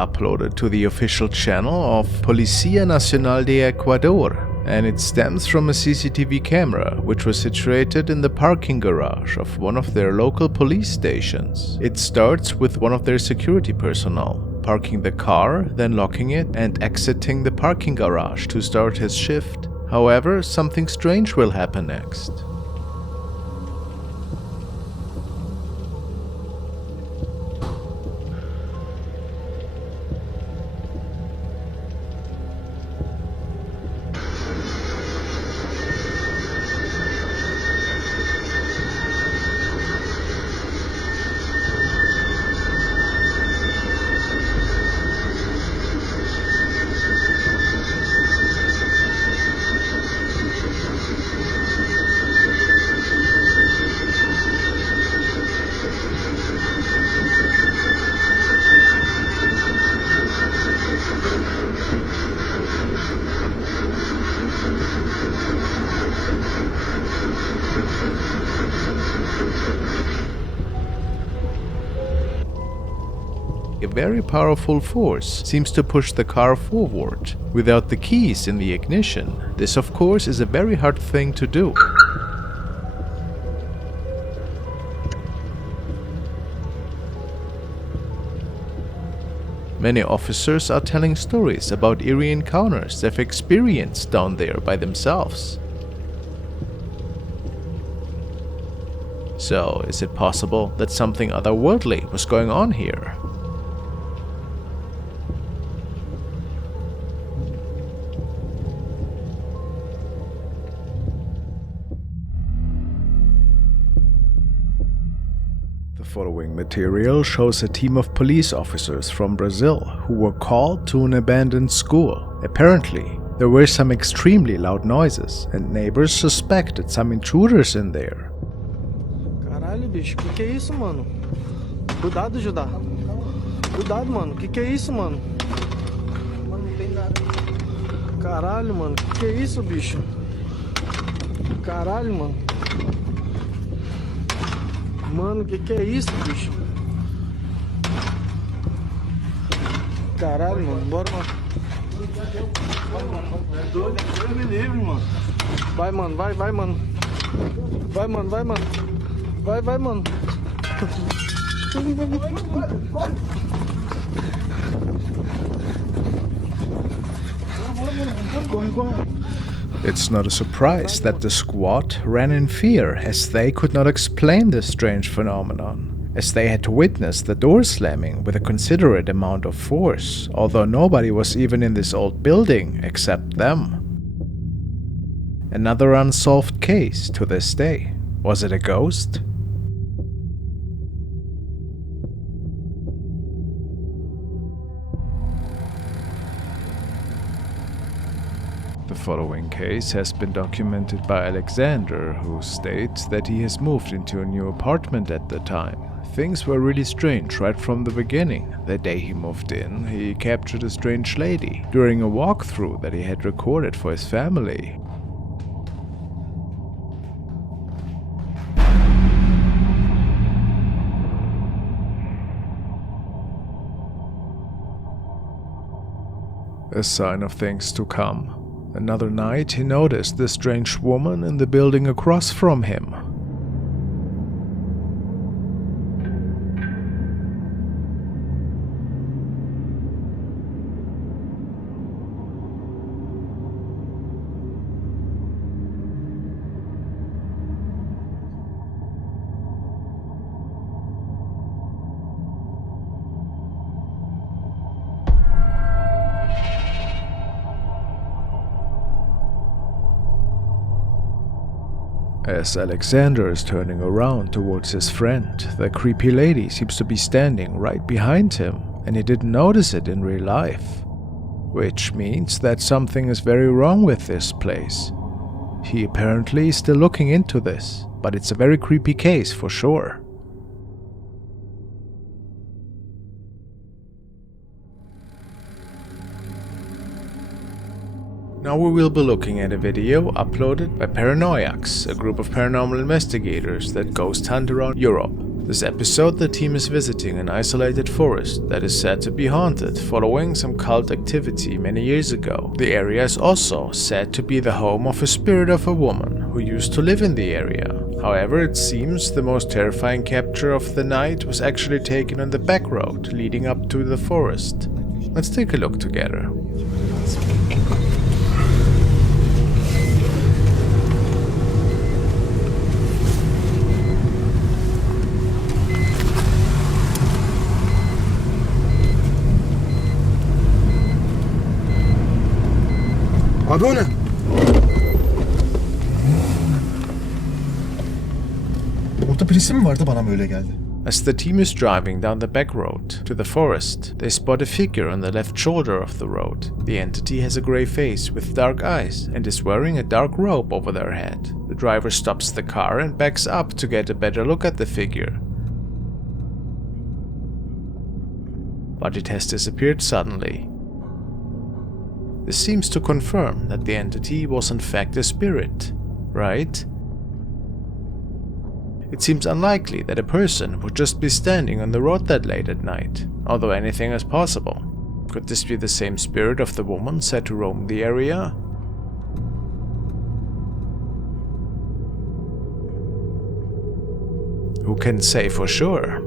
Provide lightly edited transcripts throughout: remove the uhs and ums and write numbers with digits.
uploaded to the official channel of Policía Nacional de Ecuador, and it stems from a CCTV camera which was situated in the parking garage of one of their local police stations. It starts with one of their security personnel parking the car, then locking it and exiting the parking garage to start his shift. However, something strange will happen next. A very powerful force seems to push the car forward. Without the keys in the ignition, this of course is a very hard thing to do. Many officers are telling stories about eerie encounters they've experienced down there by themselves. So, is it possible that something otherworldly was going on here? The following material shows a team of police officers from Brazil who were called to an abandoned school. Apparently, there were some extremely loud noises and neighbors suspected some intruders in there. Caralho, bicho, que é isso, mano? Cuidado, Judá. Cuidado, mano. Que é isso, mano? Mano, não tem nada. Caralho, mano. Que é isso, bicho? Caralho, mano. Mano, que é isso, bicho? Caralho, mano, bora, mano. Deus me livre, mano. Vai, mano, vai, mano. Vai, mano, vai, mano. Vai, mano. It's not a surprise that the squad ran in fear as they could not explain this strange phenomenon, as they had witnessed the door slamming with a considerate amount of force, although nobody was even in this old building except them. Another unsolved case to this day. Was it a ghost? The following case has been documented by Alexander, who states that he has moved into a new apartment at the time. Things were really strange right from the beginning. The day he moved in, he captured a strange lady during a walkthrough that he had recorded for his family. A sign of things to come. Another night, he noticed the strange woman in the building across from him. As Alexander is turning around towards his friend, the creepy lady seems to be standing right behind him, and he didn't notice it in real life. Which means that something is very wrong with this place. He apparently is still looking into this, but it's a very creepy case for sure. Now we will be looking at a video uploaded by Paranoiacs, a group of paranormal investigators that ghost hunt around Europe. This episode, the team is visiting an isolated forest that is said to be haunted following some cult activity many years ago. The area is also said to be the home of a spirit of a woman who used to live in the area. However, it seems the most terrifying capture of the night was actually taken on the back road leading up to the forest. Let's take a look together. Abi o ne? Orada birisi mi vardı, bana mı öyle geldi? As the team is driving down the back road to the forest, they spot a figure on the left shoulder of the road. The entity has a grey face with dark eyes and is wearing a dark robe over their head. The driver stops the car and backs up to get a better look at the figure. But it has disappeared suddenly. This seems to confirm that the entity was in fact a spirit, right? It seems unlikely that a person would just be standing on the road that late at night, although anything is possible. Could this be the same spirit of the woman said to roam the area? Who can say for sure?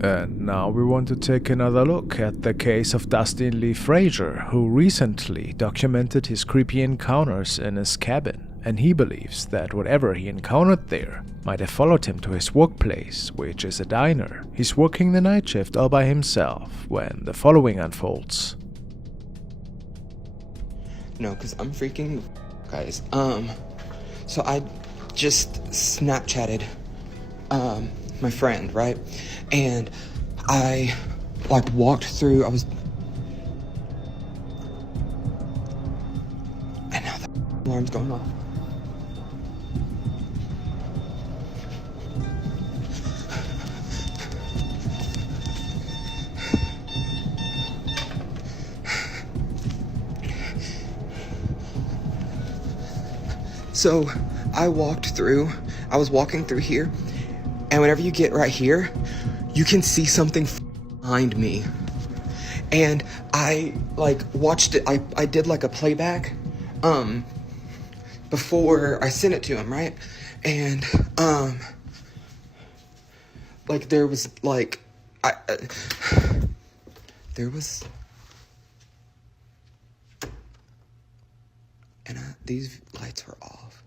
And now we want to take another look at the case of Dustin Lee Frazier, who recently documented his creepy encounters in his cabin, and he believes that whatever he encountered there might have followed him to his workplace, which is a diner. He's working the night shift all by himself when the following unfolds. No, because I'm freaking guys. So I just Snapchatted my friend, right? And I walked through, and now the alarm's going off. So I was walking through here, and whenever you get right here, you can see something behind me. And I watched it, I did a playback before I sent it to him, right? And there was these lights were off.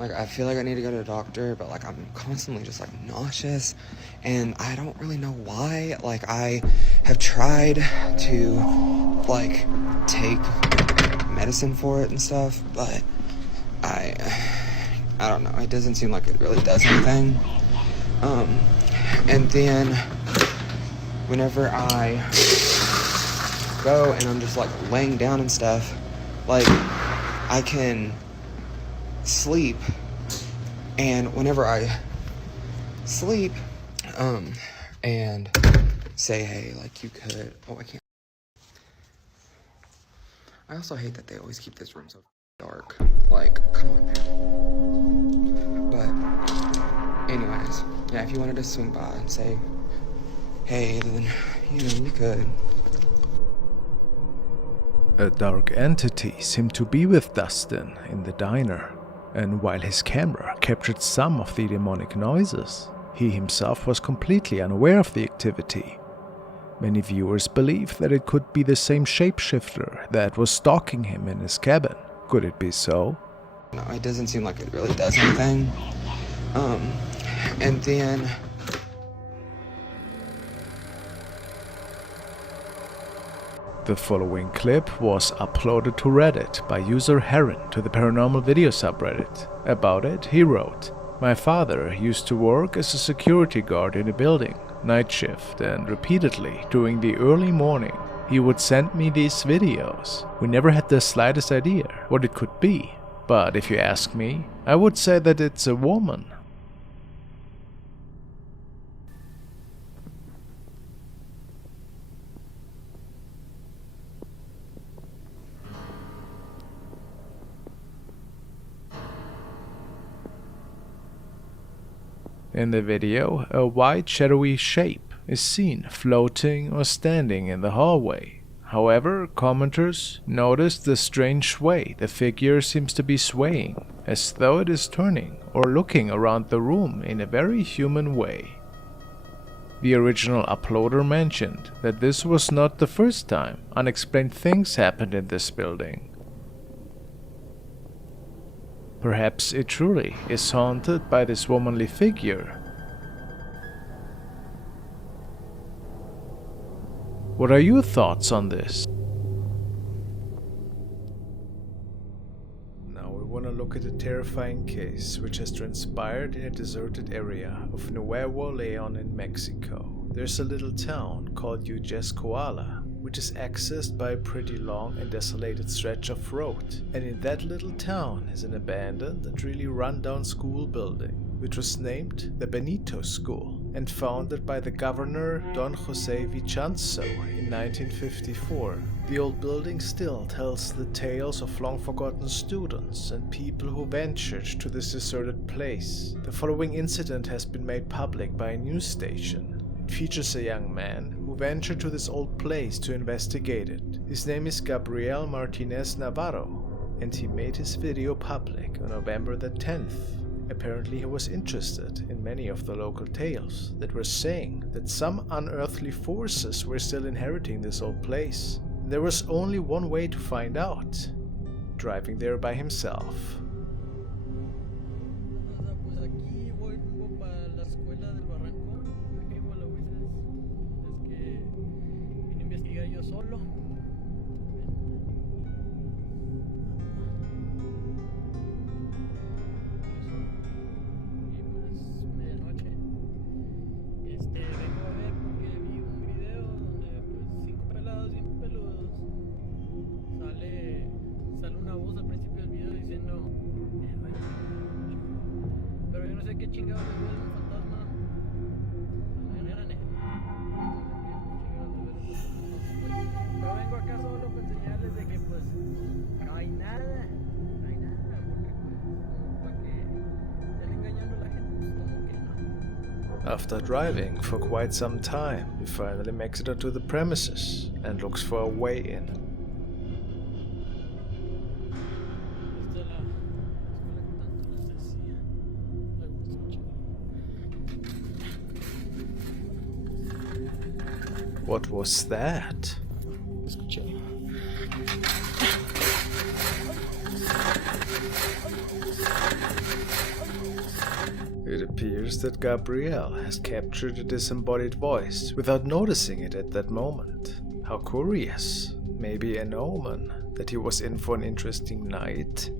I feel like I need to go to the doctor, but I'm constantly just nauseous, and I don't really know why. I have tried to take medicine for it and stuff, but I don't know. It doesn't seem like it really does anything. And then whenever I go and I'm just laying down and stuff, I can sleep, and whenever I sleep and say, hey, you could, I can't. I also hate that they always keep this room so dark. Come on, man. But anyways, yeah, if you wanted to swing by and say, hey, then you could. A dark entity seemed to be with Dustin in the diner, and while his camera captured some of the demonic noises, he himself was completely unaware of the activity. Many viewers believe that it could be the same shapeshifter that was stalking him in his cabin. Could it be so? No, it doesn't seem like it really does anything. And then the following clip was uploaded to Reddit by user Heron to the paranormal video subreddit. About it, he wrote, "My father used to work as a security guard in a building. night shift, and repeatedly during the early morning, he would send me these videos. We never had the slightest idea what it could be, but if you ask me, I would say that it's a woman. In the video, a white shadowy shape is seen floating or standing in the hallway. However, commenters noticed the strange way the figure seems to be swaying, as though it is turning or looking around the room in a very human way. The original uploader mentioned that this was not the first time unexplained things happened in this building. Perhaps it truly is haunted by this womanly figure. What are your thoughts on this? Now we want to look at a terrifying case which has transpired in a deserted area of Nuevo León in Mexico. There's a little town called Ujescoala, which is accessed by a pretty long and desolated stretch of road. And in that little town is an abandoned and really run-down school building, which was named the Benito School and founded by the governor Don Jose Vichanzo in 1954. The old building still tells the tales of long-forgotten students and people who ventured to this deserted place. The following incident has been made public by a news station. It features a young man who ventured to this old place to investigate it. His name is Gabriel Martinez Navarro, and he made his video public on November the 10th. Apparently he was interested in many of the local tales that were saying that some unearthly forces were still inheriting this old place. And there was only one way to find out: driving there by himself. After driving for quite some time, he finally makes it onto the premises and looks for a way in. What was that? It appears that Gabriel has captured a disembodied voice without noticing it at that moment. How curious. Maybe an omen that he was in for an interesting night.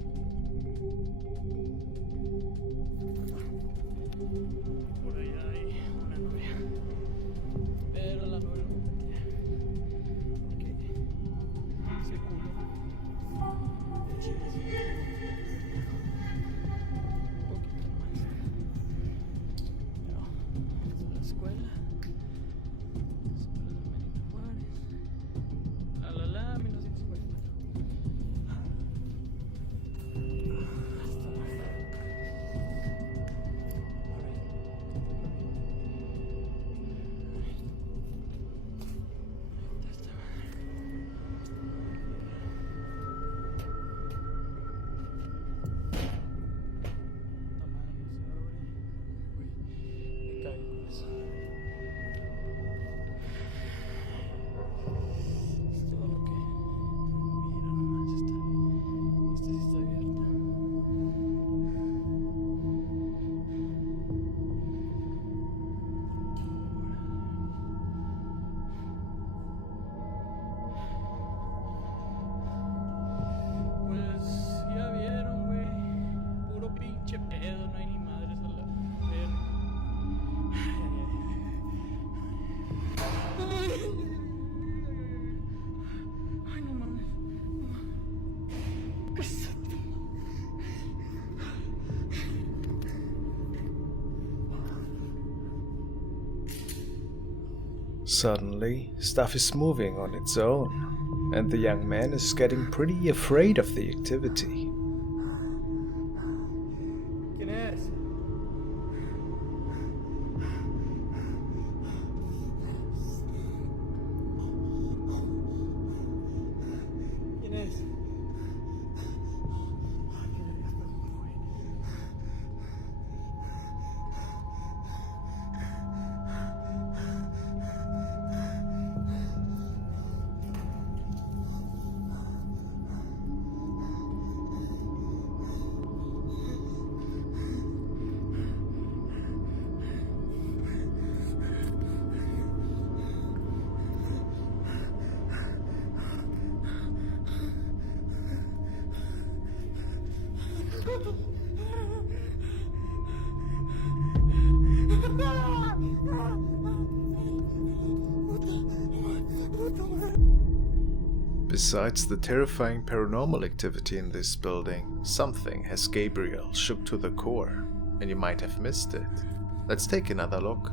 Suddenly, stuff is moving on its own, and the young man is getting pretty afraid of the activity. ¿Quién es? ¿Quién es? Besides the terrifying paranormal activity in this building, something has Gabriel shook to the core, and you might have missed it. Let's take another look.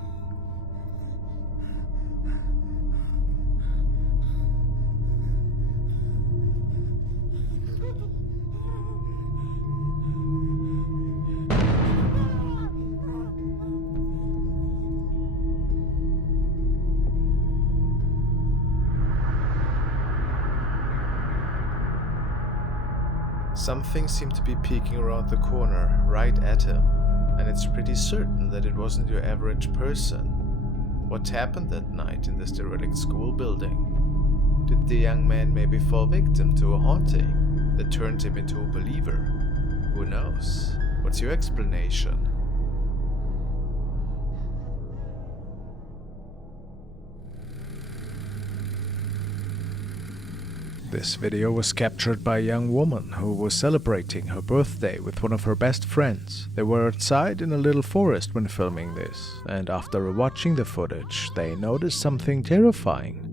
Something seemed to be peeking around the corner, right at him, and it's pretty certain that it wasn't your average person. What happened that night in this derelict school building? Did the young man maybe fall victim to a haunting that turned him into a believer? Who knows? What's your explanation? This video was captured by a young woman who was celebrating her birthday with one of her best friends. They were outside in a little forest when filming this, and after watching the footage, they noticed something terrifying.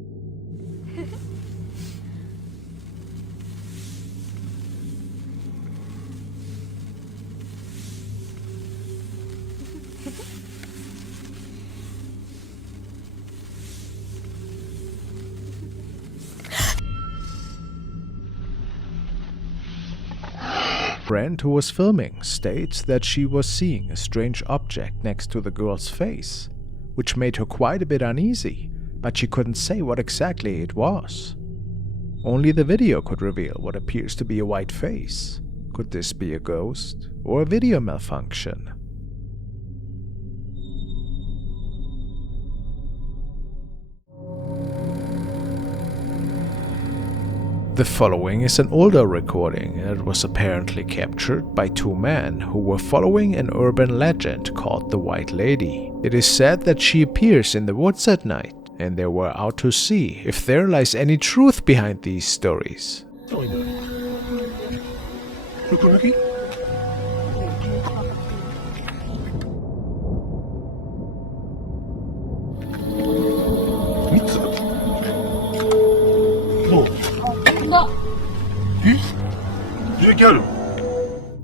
Friend who was filming states that she was seeing a strange object next to the girl's face, which made her quite a bit uneasy, but she couldn't say what exactly it was. Only the video could reveal what appears to be a white face. Could this be a ghost or a video malfunction? The following is an older recording, and it was apparently captured by two men who were following an urban legend called the White Lady. It is said that she appears in the woods at night, and they were out to see if there lies any truth behind these stories.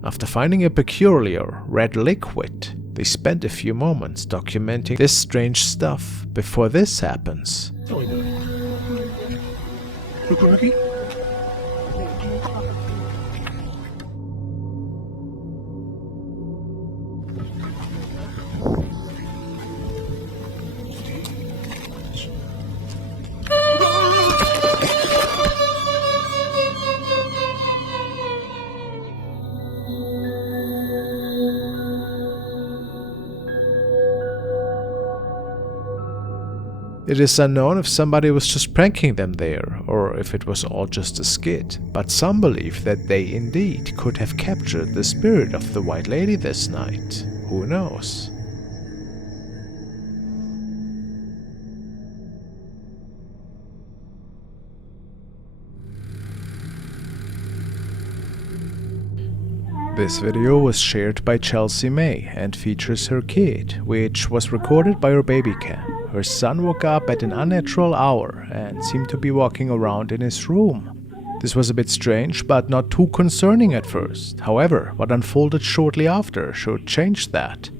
After finding a peculiar red liquid, they spent a few moments documenting this strange stuff before this happens. It is unknown if somebody was just pranking them there, or if it was all just a skit, but some believe that they indeed could have captured the spirit of the White Lady this night. Who knows? This video was shared by Chelsea May and features her kid, which was recorded by her baby cam. Her son woke up at an unnatural hour and seemed to be walking around in his room. This was a bit strange, but not too concerning at first. However, what unfolded shortly after should change that.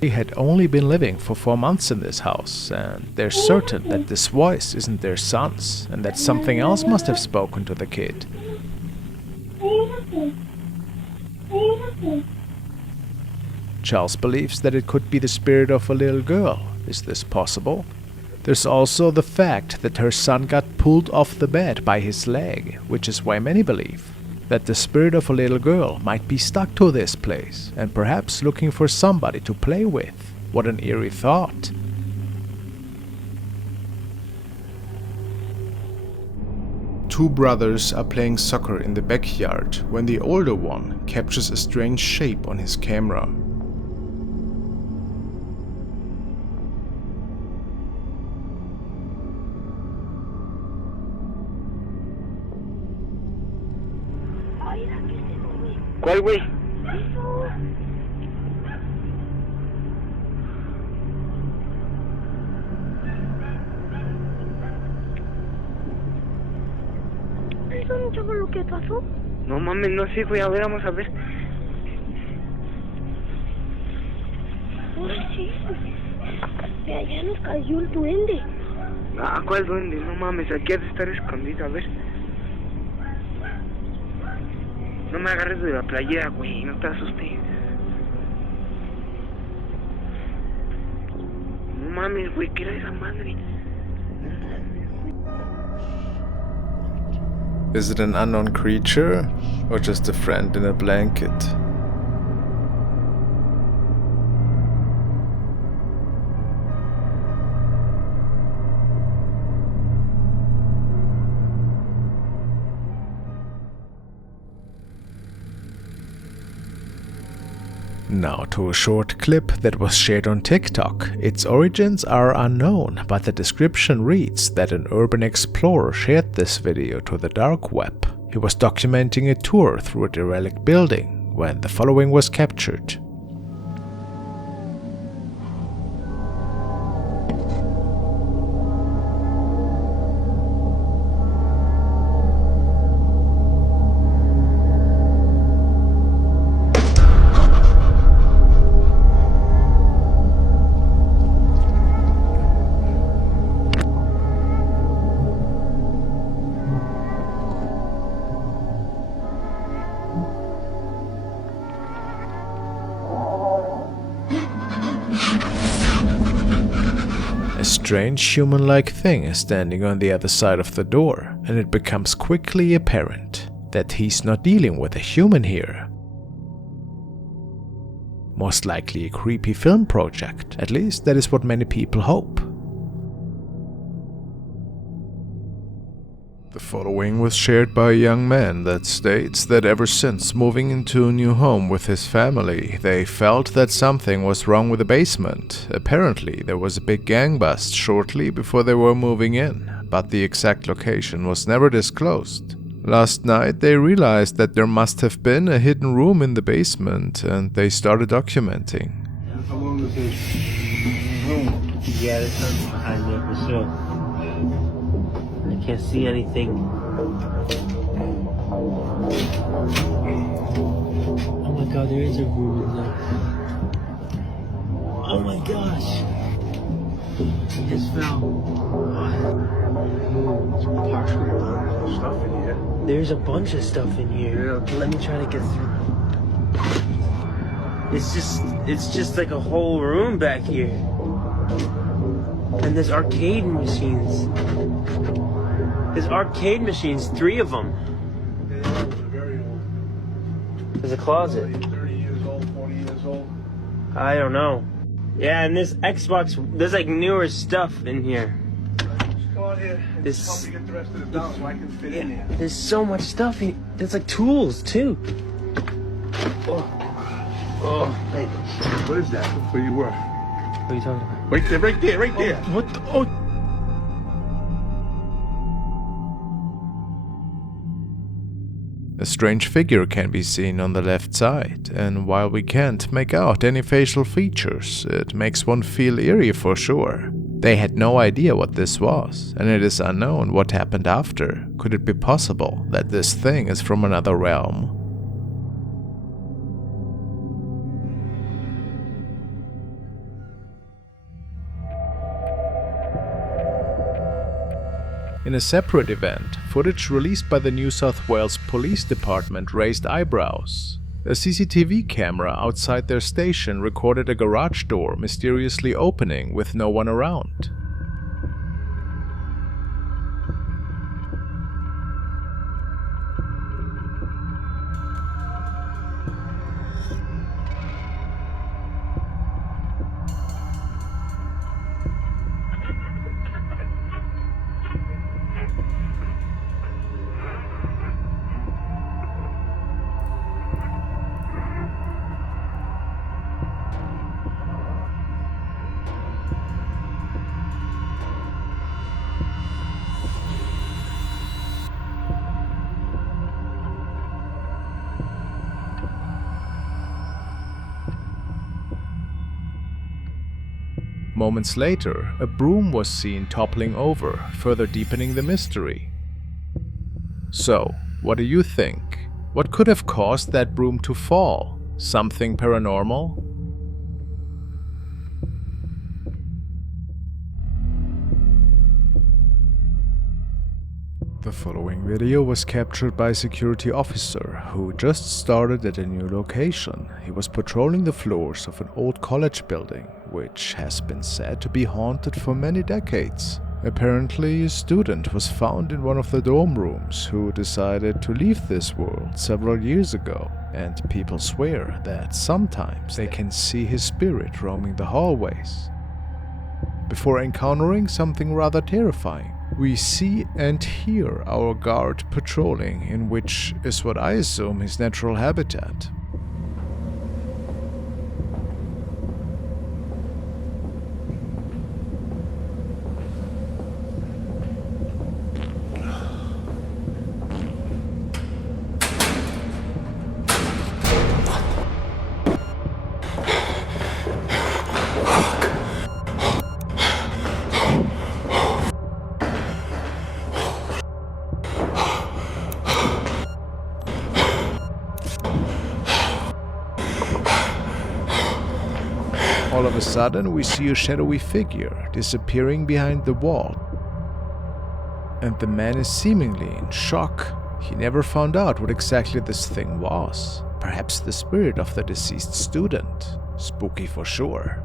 He had only been living for 4 months in this house, and they're certain that this voice isn't their son's, and that something else must have spoken to the kid. Charles believes that it could be the spirit of a little girl. Is this possible? There's also the fact that her son got pulled off the bed by his leg, which is why many believe that the spirit of a little girl might be stuck to this place and perhaps looking for somebody to play with. What an eerie thought. Two brothers are playing soccer in the backyard when the older one captures a strange shape on his camera. ¿Cuál, güey? ¿Eso no chavo lo que pasó? No mames, no sé, güey. A ver, vamos a ver. Ahora sí. De allá nos cayó el duende. Ah, ¿cuál duende? No mames, aquí ha de estar escondido, a ver. No me agarres de la playera, güey, no te asustes. No mames, güey, ¿qué era esa madre? Is it an unknown creature or just a friend in a blanket? Now to a short clip that was shared on TikTok. Its origins are unknown, but the description reads that an urban explorer shared this video to the dark web. He was documenting a tour through a derelict building when the following was captured. A strange human-like thing is standing on the other side of the door, and it becomes quickly apparent that he's not dealing with a human here. Most likely a creepy film project, at least that is what many people hope. The following was shared by a young man that states that ever since moving into a new home with his family, they felt that something was wrong with the basement. Apparently, there was a big gang bust shortly before they were moving in, but the exact location was never disclosed. Last night, they realized that there must have been a hidden room in the basement, and they started documenting. How long is this room? Yeah, there's something behind there for sure. I can't see anything. Oh my god, there is a room in there. Oh my gosh! He just fell. Stuff in here. There's a bunch of stuff in here. Yeah. Let me try to get through. It's just like a whole room back here. And there's arcade machines. There's arcade machines, 3 of them. Yeah, they're very old. There's a closet. 30 years old, 40 years old. I don't know. Yeah, and this Xbox, there's like newer stuff in here. Just go out here and This- just help me get the rest of this down so I can fit in here. There's so much stuff in there's like tools too. Oh, Hey, what is that? That's where you were. what are you talking about? Right there, right there, right there. What the, oh. A strange figure can be seen on the left side, and while we can't make out any facial features, it makes one feel eerie for sure. They had no idea what this was, and it is unknown what happened after. Could it be possible that this thing is from another realm? In a separate event, footage released by the New South Wales Police Department raised eyebrows. A CCTV camera outside their station recorded a garage door mysteriously opening with no one around. Moments later, a broom was seen toppling over, further deepening the mystery. So, what do you think? What could have caused that broom to fall? Something paranormal? The following video was captured by a security officer who just started at a new location. He was patrolling the floors of an old college building, which has been said to be haunted for many decades. Apparently, a student was found in one of the dorm rooms who decided to leave this world several years ago, and people swear that sometimes they can see his spirit roaming the hallways. Before encountering something rather terrifying, we see and hear our guard patrolling in which is what I assume his natural habitat. All of a sudden, we see a shadowy figure disappearing behind the wall. And the man is seemingly in shock. He never found out what exactly this thing was. Perhaps the spirit of the deceased student. Spooky for sure.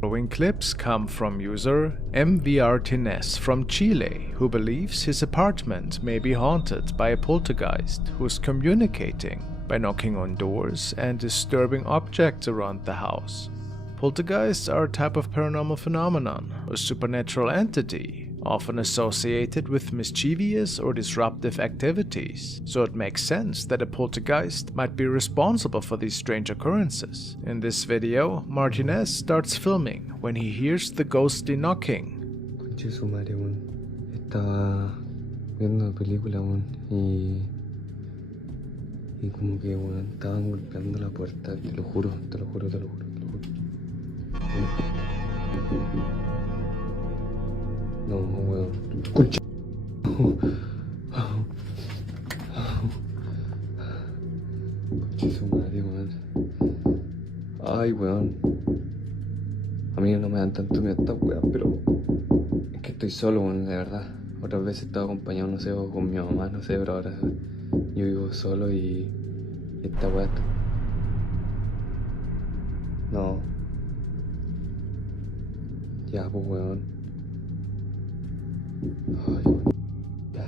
Following clips come from user MVRTNES from Chile, who believes his apartment may be haunted by a poltergeist who is communicating by knocking on doors and disturbing objects around the house. Poltergeists are a type of paranormal phenomenon, a supernatural entity, often associated with mischievous or disruptive activities, so it makes sense that a poltergeist might be responsible for these strange occurrences. In this video, Martinez starts filming when he hears the ghostly knocking. Conche su madre, weón. Estaba viendo una película, weón, y como que, weón, estaban golpeando la puerta, te lo juro, te lo juro, te lo juro, te lo juro. No, weón. Concha. Concha su madre, weón. Ay, weón. A mí no me dan tanto miedo estas weas, pero es que estoy solo, weón, de verdad. Otras veces he estado acompañado, no sé, o con mi mamá, no sé, pero ahora yo vivo solo y esta wea está... No. Ya, pues, weón. Ay, weón. Ya.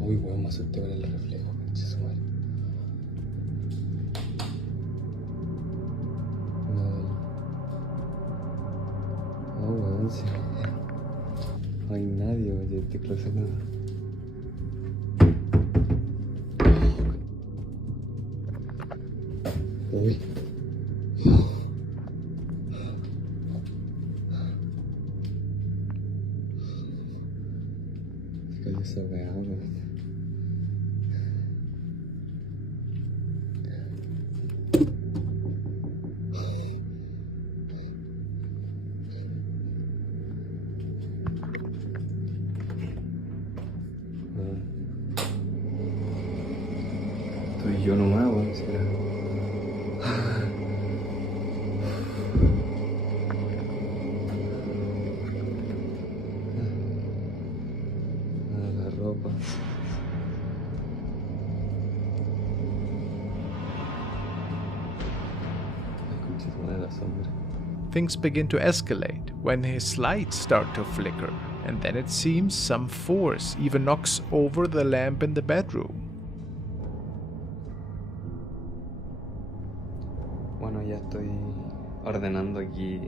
Uy, weón, me asusté con el reflejo, concha su madre. No, weón, sí. No hay nadie, weón, ya este closet no. Uy. esa weá, weón. Estoy yo nomás, weón, será. La ropa. Escuché la sombra. Things begin to escalate when his lights start to flicker, and then it seems some force even knocks over the lamp in the bedroom. Bueno, ya estoy ordenando aquí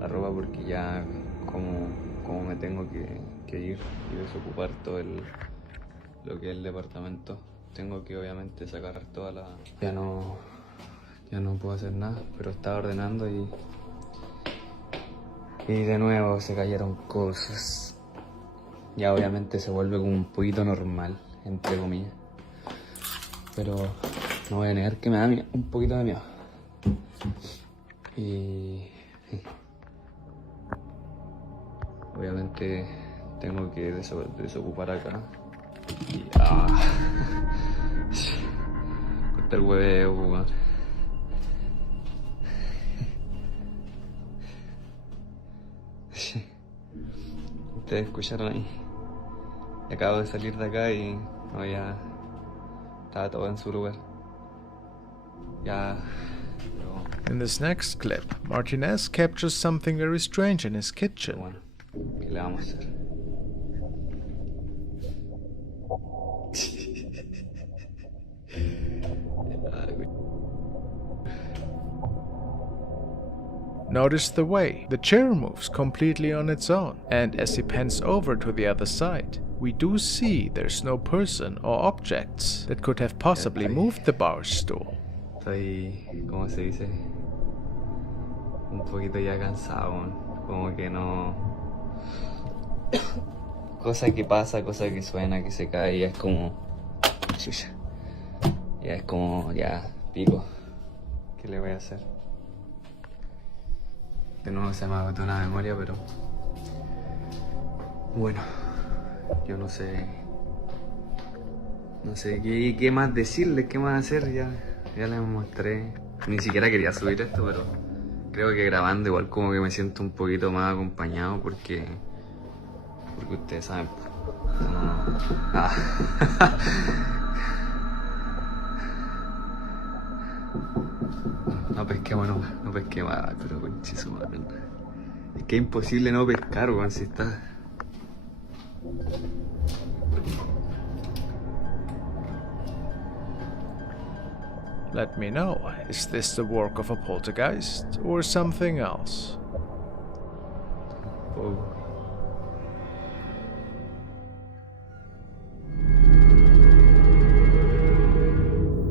la ropa porque ya como me tengo que ir y desocupar todo lo que es el departamento. Tengo que obviamente sacar toda la... Ya no puedo hacer nada, pero estaba ordenando y de nuevo se cayeron cosas. Ya obviamente se vuelve como un poquito normal, entre comillas. Pero no voy a negar que me da un poquito de miedo. Y obviamente tengo que desocupar acá. Y cortar el huevo, weón. Ustedes escucharon ahí. Acabo de salir de acá y no, ya estaba todo en su lugar. Ya. In this next clip, Martinez captures something very strange in his kitchen. Bueno, ¿qué le vamos a hacer? Notice the way the chair moves completely on its own, and as he pans over to the other side, we do see there's no person or objects that could have possibly moved the bar stool. Estoy, ¿cómo se dice? Un poquito ya cansado, como que no... Cosa que pasa, cosa que suena, que se cae, ya es como... Chucha. Ya es como, ya, pico. ¿Qué le voy a hacer? De nuevo se me agotó la memoria, pero... Bueno, yo no sé... No sé qué más decirles, qué más hacer, ya les mostré. Ni siquiera quería subir esto, pero creo que grabando igual como que me siento un poquito más acompañado porque ustedes saben. No pesquemos, no pesquemos, pero conchizo, man. Es que es imposible no pescar, weón, si está... Let me know, is this the work of a poltergeist or something else? Oh.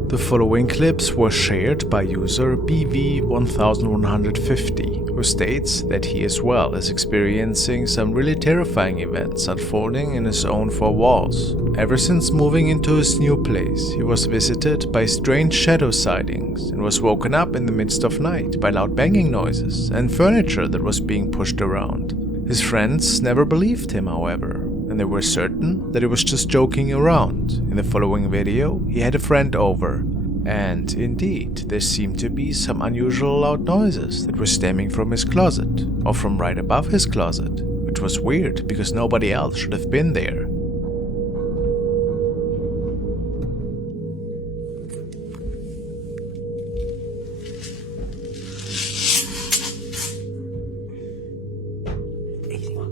The following clips were shared by user BV1150, who states that he as well is experiencing some really terrifying events unfolding in his own four walls. Ever since moving into his new place, he was visited by strange shadow sightings and was woken up in the midst of night by loud banging noises and furniture that was being pushed around. His friends never believed him, however, and they were certain that he was just joking around. In the following video, he had a friend over, and indeed, there seemed to be some unusual loud noises that were stemming from his closet, or from right above his closet, which was weird because nobody else should have been there.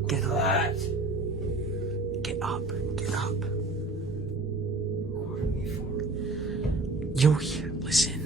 Get up. Get up. Get up. You're here. Listen.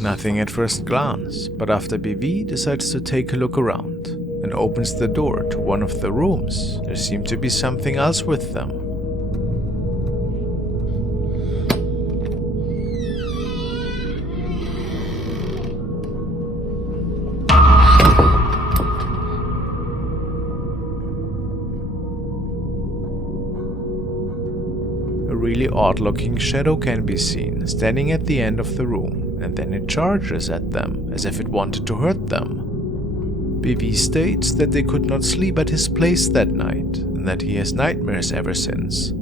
Nothing at first glance, but after BV decides to take a look around and opens the door to one of the rooms, there seemed to be something else with them. A really odd-looking shadow can be seen standing at the end of the room, and then it charges at them as if it wanted to hurt them. BV states that they could not sleep at his place that night, and that he has nightmares ever since.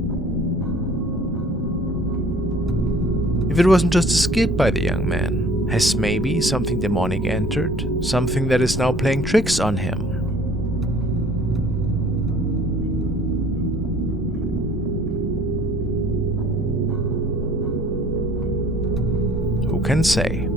If it wasn't just a skit by the young man, has maybe something demonic entered? Something that is now playing tricks on him? Who can say?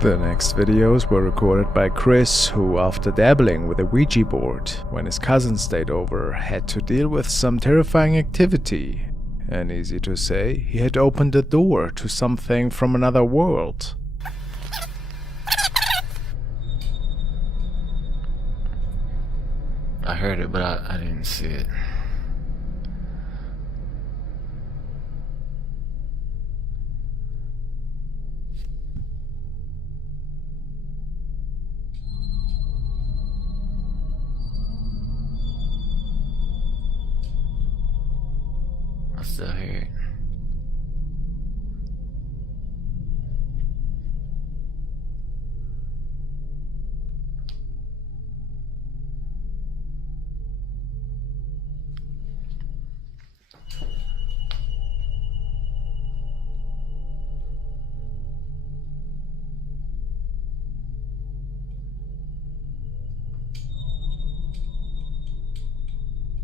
The next videos were recorded by Chris, who, after dabbling with a Ouija board when his cousin stayed over, had to deal with some terrifying activity. And easy to say, he had opened a door to something from another world. I heard it, but I didn't see it. I still hear it.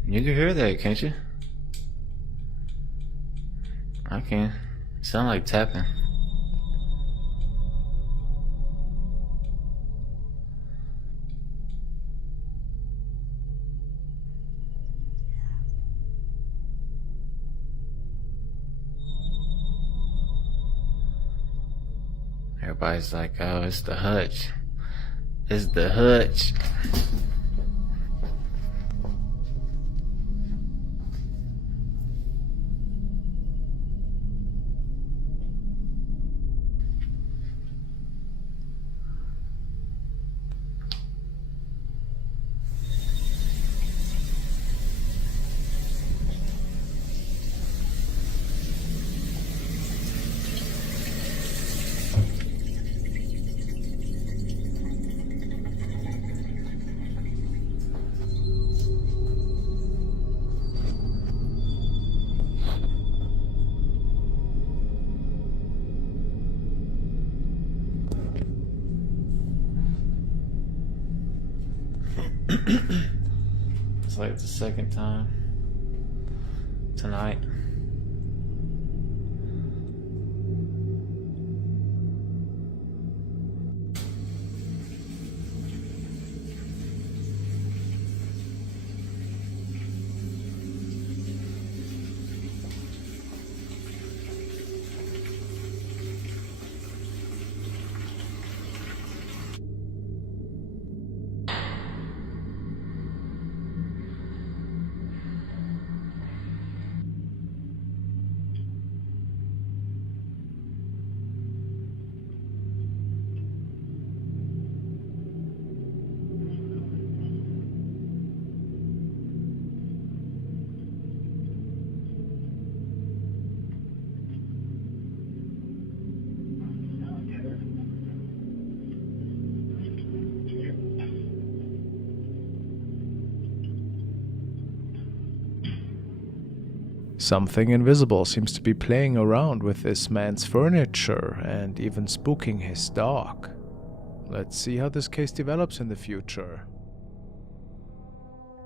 You can hear that, can't you? I can. It sound like tapping. Everybody's like, oh, it's the hutch. It's the hutch. It's like the second time tonight. Something invisible seems to be playing around with this man's furniture and even spooking his dog. Let's see how this case develops in the future.